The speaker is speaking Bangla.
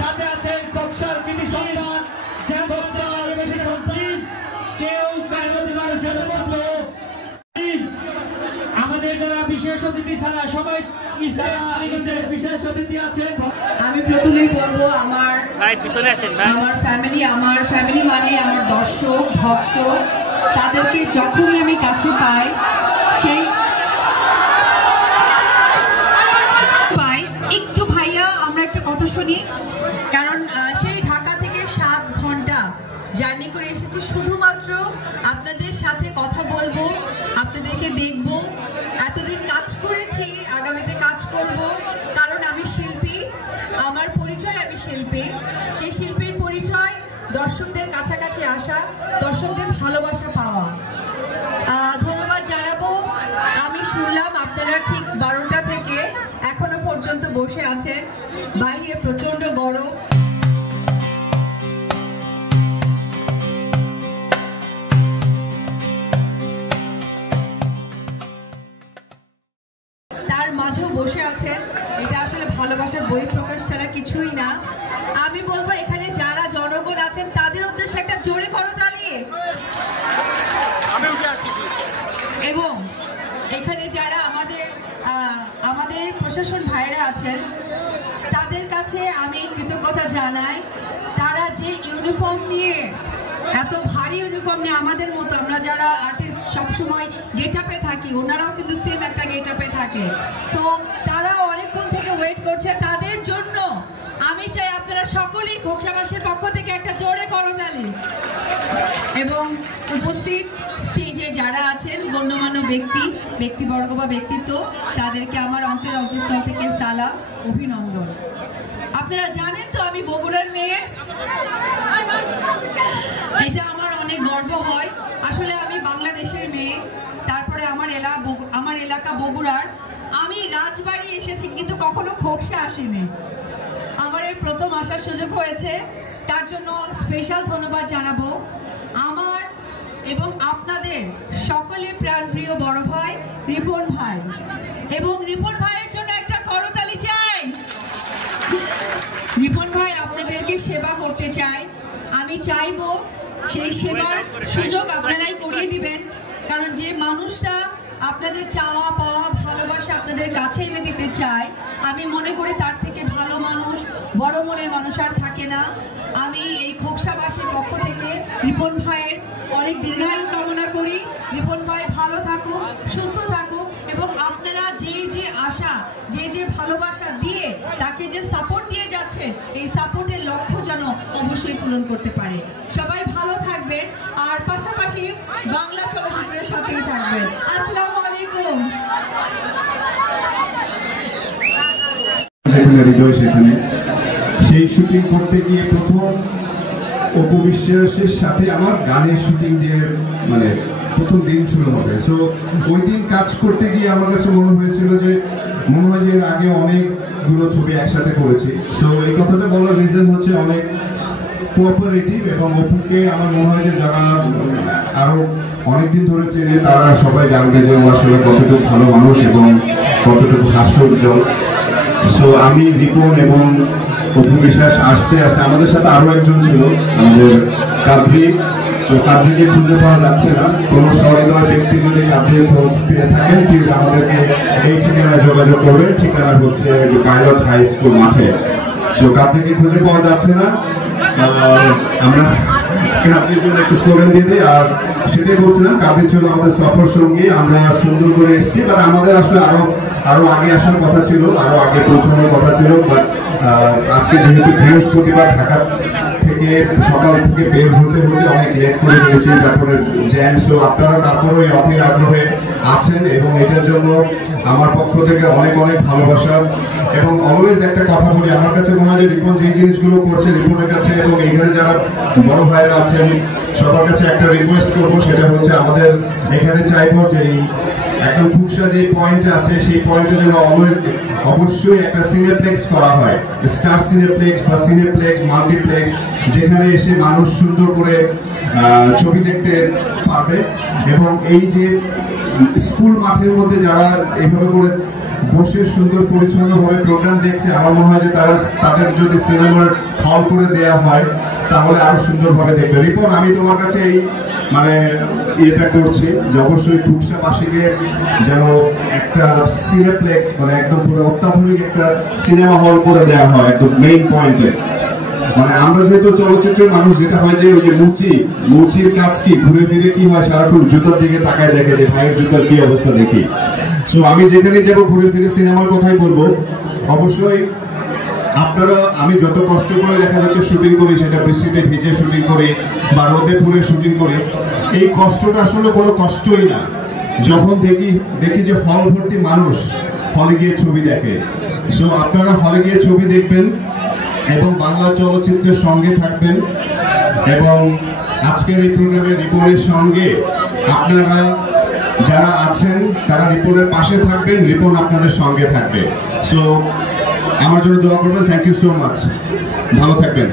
সাথে আছেন কক্সার কৃতি সন্তান কেউ আমাদের যারা বিশেষ অতিথি ছাড়া সবাই বিশেষ অতিথি আছেন। আমি প্রথমেই বলবো আমার ফ্যামিলি মানে আমার দর্শক ভক্ত, তাদেরকে যখনই আমি কাছে পাই একটু ভাইয়া আমরা একটা কথা শুনি, কারণ সেই ঢাকা থেকে 7 ঘন্টা জার্নি করে এসেছি শুধুমাত্র আপনাদের সাথে কথা বলবো, আপনাদেরকে দেখবো। এতদিন কাজ করেছি, আগামীতে কাজ করব, কারণ আমি শিল্পী, আমার পরিচয় আমি শিল্পী। সেই শিল্পীর পরিচয় দর্শকদের কাছাকাছি আসা, দর্শকদের ভালোবাসা পাওয়া। ধন্যবাদ জানাবো। আমি শুনলাম আপনারা ঠিক 12টা থেকে এখনো পর্যন্ত বসে আছেন, বাইরে প্রচন্ড গরম। তার মাঝেও বসে আছেন, এটা আসলে ভালোবাসার বহিঃপ্রকাশ ছাড়া কিছুই না। আমি বলবো এখানে যারা জনগণ আছেন তাদের উদ্দেশ্যে একটা জোরে করতালি, এবং এখানে যারা আমাদের প্রশাসন ভাইরা আছেন তাদের কাছে আমি কৃতজ্ঞতা জানাই। তারা যে ইউনিফর্ম নিয়ে, এত ভারী ইউনিফর্ম নিয়ে, আমাদের মতো আমরা যারা আর্টিস্ট সবসময় গেট আপে থাকি, ওনারাও কিন্তু সেম একটা গেট আপে থাকে। তো তারা অনেকক্ষণ থেকে ওয়েট করছে, তাদের জন্য আমি চাই আপনারা সকলেই খোকসাবাসীর পক্ষ থেকে একটা জোরে করতালি। এবং উপস্থিত স্টেজে যারা আছেন গণ্যমান্য ব্যক্তিবর্গ বা ব্যক্তিত্ব, তাদেরকে আমার অন্তরের অন্তঃস্থল থেকে সালাম, অভিনন্দন। আপনারা জানেন তো আমি বগুড়ার মেয়ে, এটা আমার অনেক গর্ব হয়। আসলে আমি বাংলাদেশের মেয়ে, তারপরে আমার এলাকা বগুড়ার। আমি রাজবাড়ি এসেছি কিন্তু কখনো খোকসা আসিনি, আমার এই প্রথম আসার সুযোগ হয়েছে, তার জন্য স্পেশাল ধন্যবাদ জানাবো আমার এবং আপনাদের সকলের প্রাণপ্রিয় বড় ভাই রিপন ভাই। এবং রিপন ভাইয়ের জন্য একটা করতালি চাই। রিপন ভাই আপনাদেরকে সেবা করতে চাই, আমি চাইবো সেই সেবার সুযোগ আপনারাই করিয়ে দিবেন, কারণ যে মানুষটা আপনাদের চাওয়া পাওয়া ভালোবাসা আপনাদের কাছে এনে দিতে চায়, আমি মনে করি তার থেকে ভালো মানুষ, বড় মনের মানুষ আর থাকে না। আমি এই খোকসাবাসীর পক্ষ থেকে রিপন ভাইয়ের অনেক দীর্ঘায়ু কামনা করি। রিপন ভাই ভালো থাকুক, সুস্থ থাকুক, এবং আপনারা যে আশা, যে ভালোবাসা দিয়ে তাকে যে সাপোর্ট দিয়ে যাচ্ছে, এই সাপোর্টের লক্ষ্য যেন অবশ্যই পূরণ করতে পারে। সবাই ভালো থাকবেন, আর পাশাপাশি বাংলা চলচ্চিত্রের সাথেই থাকবেন। আসসালামু আলাইকুম। সেখানে সেই শুটিং করতে গিয়ে প্রথম অপু বিশ্বাসের সাথে আমার গানের শুটিং দিয়ে মানে প্রথম দিন শুরু হবে। সো ওই দিন কাজ করতে গিয়ে আমার কাছে মনে হয় যে এর আগে অনেকগুলো ছবি একসাথে করেছি। সো এই কথাটা বলার রিজন হচ্ছে অনেক কোঅপারেটিভ, এবং অপুকে আমার মনে হয় যে যারা আরো অনেকদিন ধরে চেনে তারা সবাই জানবে যে ও আসলে কতটুকু ভালো মানুষ এবং কতটুকু হাস্যোজ্জ্বল। সো আমি রিপন এবং অপু বিশ্বাস আসতে আমাদের সাথে আরো একজন ছিল, আমাদের কাদ্রি। তো কাদ্রিকে খুঁজে পাওয়া যাচ্ছে না। কোনো সহৃদয় ব্যক্তি যদি কাদ্রির খোঁজ পেয়ে থাকেন, প্লিজ আমাদেরকে এই ঠিকানায় যোগাযোগ করবেন। ঠিকানা হচ্ছে পাইলট হাই স্কুল মাঠে। সো কাদ্রিকে খুঁজে পাওয়া যাচ্ছে না, আমরা কাদ্রির জন্য একটু স্লোগান দিয়ে দিই। আর সেটাই বলছিলাম, কাদ্রি ছিল আমাদের সফর সঙ্গী, আমরা সুন্দর করে এসেছি, বাট আমাদের আসলে আরো আগে আসার কথা ছিল, আরো আগে পৌঁছানোর কথা ছিল। বাট আজকে যেহেতু বৃহস্পতিবার, ঢাকা থেকে সকাল থেকে বের হতে অনেক লেট করে দিয়েছি, তারপরে জ্যাম। সো আপনারা তারপরে অধীর আগ্রহে আছেন, এবং এটার জন্য আমার পক্ষ থেকে অনেক ভালোবাসা। এবং অলওয়েজ একটা কথা বলি, আমার কাছে মনে হয় যে রিপন যে জিনিসগুলো করছে, রিপনের কাছে এবং এখানে যারা বড় ভাইরা আছেন সবার কাছে একটা রিকোয়েস্ট করবো, সেটা হচ্ছে আমাদের এখানে চাইবো যে একদম খুবসা যে পয়েন্টে আছে সেই পয়েন্টে যেন অবশ্যই একটা সিনেপ্লেক্স করা হয়, স্টার সিনেপ্লেক্স বা সিনেপ্লেক্স, মাল্টিপ্লেক্স, যেখানে এসে মানুষ সুন্দর করে ছবি দেখতে পারবে। এবং এই যে স্কুল মাঠের মধ্যে যারা এইভাবে করে বসে সুন্দর পরিচ্ছন্নভাবে প্রোগ্রাম দেখছে, আমার মনে হয় যে তাদের যদি সিনেমার হল করে দেওয়া হয় তাহলে আরো সুন্দরভাবে দেখবে। রিপন, আমি তোমার কাছে এই মানে এটা করছি যে অবশ্যই টুকসাবাসীকে যেন একটা সিনেপ্লেক্স মানে একদম পুরো অত্যাধুনিক একটা সিনেমা হল করে দেওয়া হয় একদম মেইন পয়েন্টে। মানে আমরা যেহেতু চলচ্চিত্রের মানুষ, যেটা হয় যে ওই যে মুচির কাজ কি ঘুরে ফিরে কি হয়, সারাক্ষণ জুতার দিকে তাকায় দেখে যে ভাইয়ের জুতার কি অবস্থা দেখি। সো আমি যেখানে যাবো ঘুরে ফিরে সিনেমার কথাই বলবো। অবশ্যই আপনারা, আমি যত কষ্ট করে দেখা যাচ্ছে শুটিং করি, সেটা বৃষ্টিতে ভিজে শুটিং করি বা রোদে পুড়ে শুটিং করি, এই কষ্টটা আসলে কোনো কষ্টই না যখন দেখি যে হল ভর্তি মানুষ হলে গিয়ে ছবি দেখে। সো আপনারা হলে গিয়ে ছবি দেখবেন এবং বাংলা চলচ্চিত্রের সঙ্গে থাকবেন, এবং আজকের এই প্রোগ্রামে রিপনের সঙ্গে আপনারা যারা আছেন তারা রিপনের পাশে থাকবেন, রিপন আপনাদের সঙ্গে থাকবে। সো আমার জন্য দোয়া করবেন। থ্যাংক ইউ সো মাচ, ভালো থাকবেন।